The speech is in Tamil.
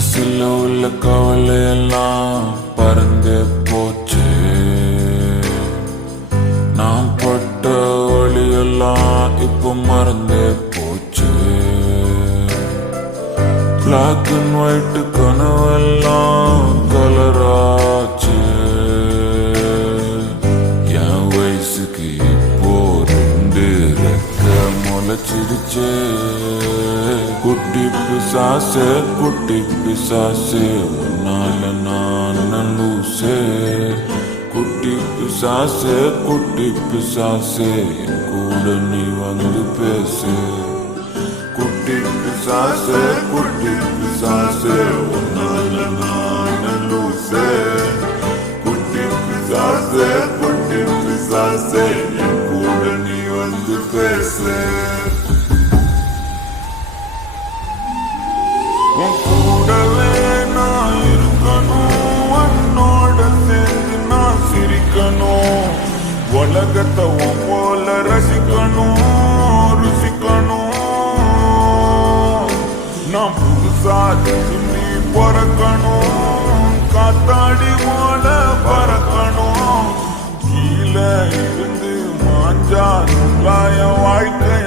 மனசுல உள்ள கவலையெல்லாம் பறந்து போச்சு. நான் பட்ட வழியெல்லாம் இப்ப மறந்தே போச்சு. பிளாக் அண்ட் ஒயிட் கனவெல்லாம் கலராச்சு. என் வயசுக்கு இப்போ 2 ரெக்க முளைச்சிருச்சு. குட்டி பிசாசு குட்டி பிசாசு உன்னால நான் லூசே. குட்டி பிசாசு குட்டி பிசாசு என் கூட நீ வந்து பேசு. குட்டி பிசாசு குட்டி பிசாசு உன்னால நான் லூசே. குட்டி பிசாசு குட்டி பிசாசு என் கூட நீ வந்து பேசு. உன் கூடவே நான் இருக்கணும். உன்னோட சேர்ந்து நான் சிரிக்கணும். உலகத்தை உன் போல ரசிக்கணும் ருசிக்கணும். நான் புதுசா நீ பிறக்கணும். காத்தாடி போல பறக்கணும். கீழே இருந்து மாஞ்சா வாழ்க்கை